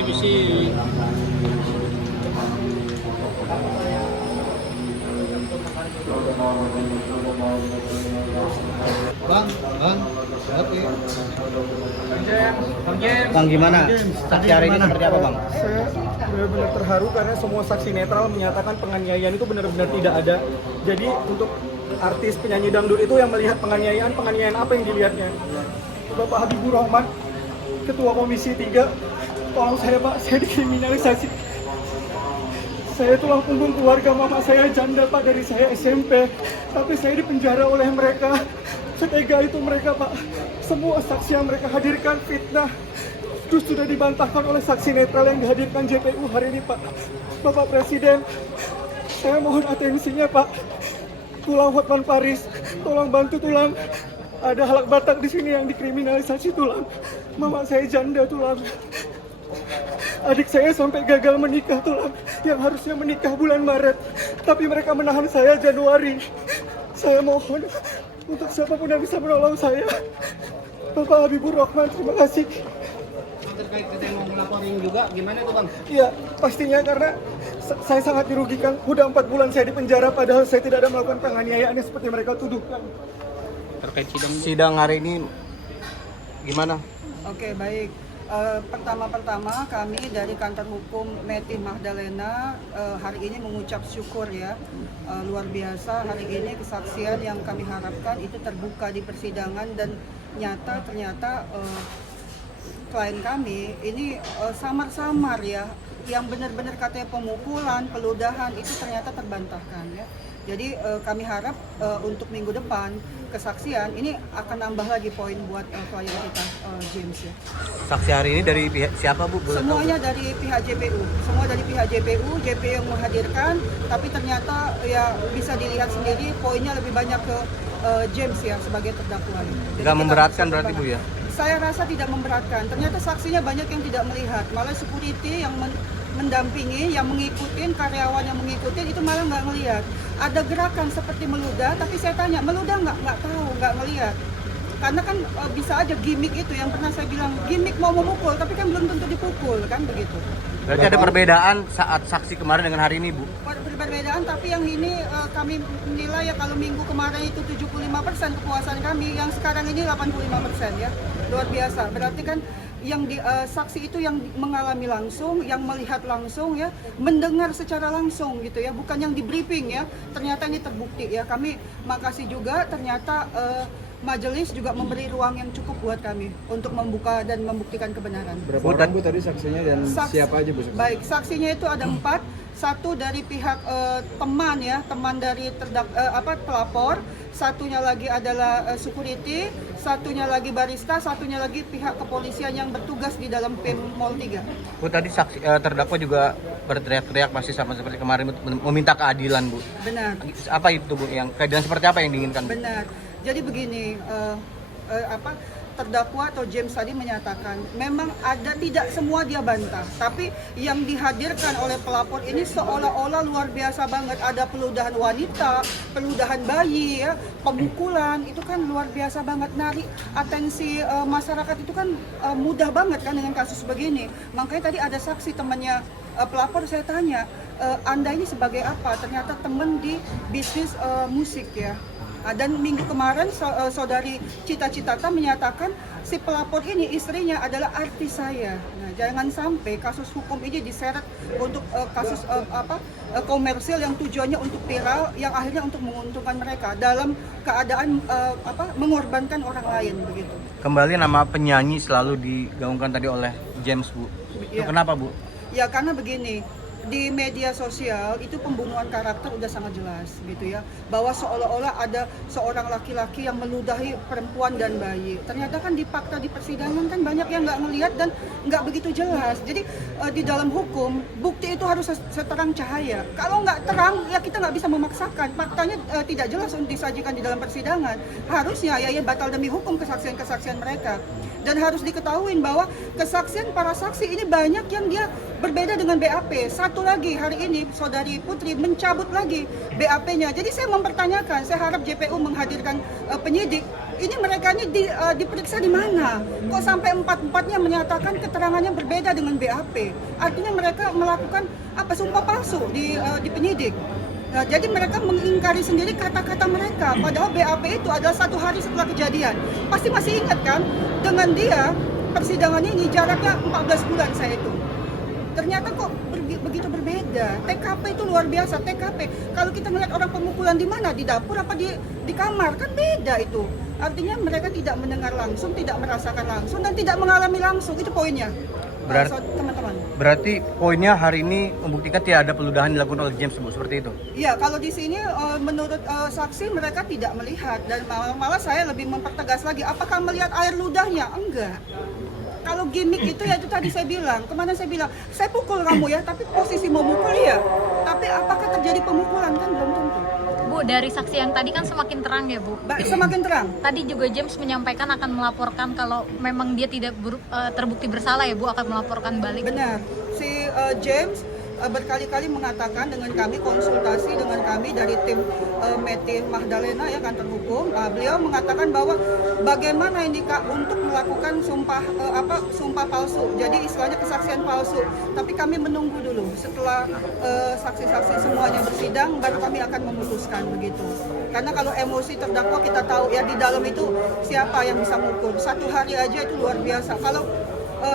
bisi-bisi. Bang, oke. Bang, gimana? Saksi hari ini seperti apa, Bang? Saya benar-benar terharu karena semua saksi netral menyatakan penganiayaan itu benar-benar tidak ada. Jadi untuk artis penyanyi dangdut itu yang melihat penganiayaan apa yang dilihatnya? Bapak Habibur Rahman, Ketua Komisi 3, tolong saya Pak, saya dikriminalisasi. Saya tulang punggung keluarga, mama saya janda Pak dari saya SMP, tapi saya dipenjara oleh mereka. Setega itu mereka Pak. Semua saksi yang mereka hadirkan fitnah. Terus sudah dibantahkan oleh saksi netral yang dihadirkan JPU hari ini Pak. Bapak Presiden, saya mohon atensinya Pak. Tulang Hotman Paris, tolong bantu tulang. Ada halak Batak di sini yang dikriminalisasi tulang. Mama saya janda tulang. Adik saya sampai gagal menikah tulang, yang harusnya menikah bulan Maret, tapi mereka menahan saya Januari. Saya mohon untuk siapapun yang bisa menolong saya. Bapak Habibur Rahman, terima kasih. Terkait kita mau melaporin juga, gimana tuh, Bang? Iya, pastinya karena saya sangat dirugikan. Udah 4 bulan saya di penjara, padahal saya tidak ada melakukan penganiayaan seperti mereka tuduhkan. Terkait Sidang hari ini gimana? Oke, baik. Pertama-tama kami dari kantor hukum Meti Magdalena hari ini mengucap syukur ya, luar biasa hari ini kesaksian yang kami harapkan itu terbuka di persidangan dan ternyata klien kami ini samar-samar ya, yang benar-benar katanya pemukulan, peludahan itu ternyata terbantahkan ya. Jadi kami harap untuk minggu depan kesaksian ini akan nambah lagi poin buat klien kita James ya. Saksi hari ini dari pihak siapa, Bu? Semuanya dari pihak JPU, semua dari pihak JPU yang menghadirkan, tapi ternyata ya bisa dilihat sendiri poinnya lebih banyak ke James ya sebagai terdakwa. Tidak memberatkan berarti, Bu ya? Saya rasa tidak memberatkan. Ternyata saksinya banyak yang tidak melihat, malah security yang mendampingi, yang mengikutin, karyawan yang mengikutin itu malah nggak melihat. Ada gerakan seperti meludah, tapi saya tanya, meludah nggak tahu, nggak melihat. Karena kan bisa aja gimmick itu yang pernah saya bilang, gimmick mau memukul, tapi kan belum tentu dipukul, kan begitu. Berarti ada perbedaan saat saksi kemarin dengan hari ini, Bu? Perbedaan, tapi yang ini kami menilai ya kalau minggu kemarin itu 75% kepuasan kami, yang sekarang ini 85% ya. Luar biasa, berarti kan yang saksi itu yang mengalami langsung, yang melihat langsung ya, mendengar secara langsung gitu ya, bukan yang di briefing ya. Ternyata ini terbukti ya. Kami makasih juga ternyata majelis juga memberi ruang yang cukup buat kami untuk membuka dan membuktikan kebenaran. Berapa orang Bu tadi saksinya dan siapa aja Bu? Baik, saksinya itu ada 4. Satu dari pihak teman ya, teman dari pelapor, satunya lagi adalah security, satunya lagi barista, satunya lagi pihak kepolisian yang bertugas di dalam PIM Mall 3. Bu, tadi saksi terdakwa juga berteriak-teriak masih sama seperti kemarin meminta keadilan, Bu. Benar. Apa itu, Bu? Yang keadilan seperti apa yang diinginkan, Bu? Benar. Jadi begini, terdakwa atau James tadi menyatakan memang ada, tidak semua dia bantah, tapi yang dihadirkan oleh pelapor ini seolah-olah luar biasa banget. Ada peludahan wanita, peludahan bayi ya, pemukulan, itu kan luar biasa banget, narik atensi masyarakat itu kan mudah banget kan dengan kasus begini. Makanya tadi ada saksi temannya pelapor, saya tanya, Anda ini sebagai apa? Ternyata teman di bisnis musik ya. Dan minggu kemarin saudari Cita Citata menyatakan si pelapor ini istrinya adalah artis saya. Nah, jangan sampai kasus hukum ini diseret untuk kasus komersil yang tujuannya untuk viral, yang akhirnya untuk menguntungkan mereka dalam keadaan mengorbankan orang lain begitu. Kembali nama penyanyi selalu digaungkan tadi oleh James, Bu. Itu kenapa, Bu? Ya karena begini, di media sosial itu pembunuhan karakter udah sangat jelas gitu ya, bahwa seolah-olah ada seorang laki-laki yang meludahi perempuan dan bayi. Ternyata kan di fakta di persidangan kan banyak yang nggak ngelihat dan nggak begitu jelas. Jadi di dalam hukum bukti itu harus seterang cahaya. Kalau nggak terang ya kita nggak bisa memaksakan. Faktanya tidak jelas untuk disajikan di dalam persidangan. Harusnya ya batal demi hukum kesaksian-kesaksian mereka. Dan harus diketahui bahwa kesaksian para saksi ini banyak yang dia berbeda dengan BAP. Satu lagi hari ini saudari Putri mencabut lagi BAP-nya. Jadi saya mempertanyakan, saya harap JPU menghadirkan penyidik Ini mereka ini diperiksa di mana? Kok sampai empat-empatnya menyatakan keterangannya berbeda dengan BAP? Artinya mereka melakukan sumpah palsu di penyidik. Nah, jadi mereka mengingkari sendiri kata-kata mereka. Padahal BAP itu adalah 1 hari setelah kejadian. Pasti masih ingat kan? Dengan dia persidangan ini jaraknya 14 bulan saya itu. Ternyata kok begitu berbeda. TKP itu luar biasa. TKP kalau kita melihat orang pemukulan di mana, di dapur apa di kamar, kan beda itu. Artinya mereka tidak mendengar langsung, tidak merasakan langsung, dan tidak mengalami langsung. Itu poinnya. Teman-teman. Berarti poinnya hari ini membuktikan tidak ada peludahan dilakukan oleh James, Bu, seperti itu? Iya, kalau di sini menurut saksi mereka tidak melihat, dan malah saya lebih mempertegas lagi, apakah melihat air ludahnya? Enggak. Kalau gimmick itu ya itu tadi saya bilang, kemana saya bilang, saya pukul kamu ya, tapi posisi mau mukul ya. Tapi apakah terjadi pemukulan kan belum tentu. Bu, dari saksi yang tadi kan semakin terang ya, Bu. Semakin terang. Tadi juga James menyampaikan akan melaporkan kalau memang dia tidak terbukti bersalah ya, Bu, akan melaporkan balik. Benar. Si James berkali-kali mengatakan dengan kami, konsultasi dengan kami dari tim Meti Magdalena ya, kantor hukum. Beliau mengatakan bahwa bagaimana ini Kak untuk melakukan sumpah palsu. Jadi istilahnya kesaksian palsu. Tapi kami menunggu dulu setelah saksi-saksi semuanya bersidang baru kami akan memutuskan begitu. Karena kalau emosi terdakwa kita tahu ya di dalam itu siapa yang bisa mengukur. 1 hari aja itu luar biasa. Kalau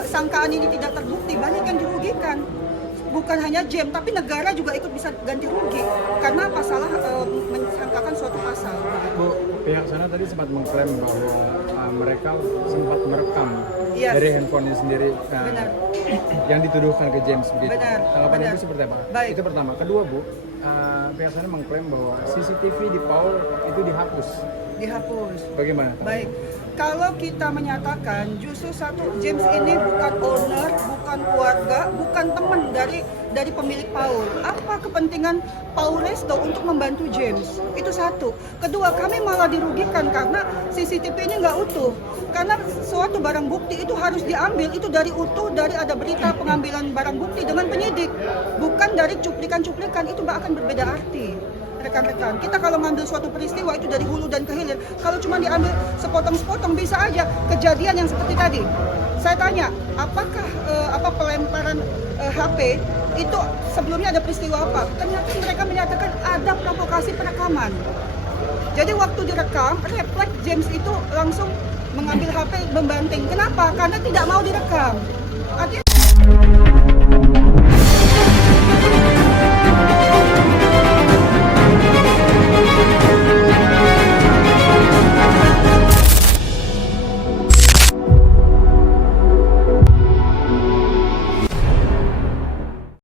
sangkaan ini tidak terbukti banyak yang dirugikan. Bukan hanya James, tapi negara juga ikut bisa ganti rugi karena pasalah mensangkakan suatu pasal. Bu, pihak sana tadi sempat mengklaim bahwa mereka sempat merekam dari handphonenya sendiri yang dituduhkan ke James begitu. Tanggapan Ibu seperti apa? Baik. Itu pertama. Kedua, Bu, pihak sana mengklaim bahwa CCTV di Paul itu dihapus. Bagaimana? Baik. Kalau kita menyatakan justru James ini bukan owner, bukan keluarga, bukan teman dari pemilik Paul. Apa kepentingan Paul Resto untuk membantu James? Itu satu. Kedua, kami malah dirugikan karena CCTV ini nggak utuh. Karena suatu barang bukti itu harus diambil itu dari utuh, dari ada berita pengambilan barang bukti dengan penyidik, bukan dari cuplikan-cuplikan. Itu akan berbeda arti. Rekan-rekan, kita kalau ngambil suatu peristiwa itu dari hulu dan ke hilir, kalau cuma diambil sepotong-sepotong bisa aja kejadian yang seperti tadi. Saya tanya, apakah pelemparan HP itu sebelumnya ada peristiwa apa? Ternyata mereka menyatakan ada provokasi perekaman. Jadi waktu direkam, refleks James itu langsung mengambil HP membanting. Kenapa? Karena tidak mau direkam. Artinya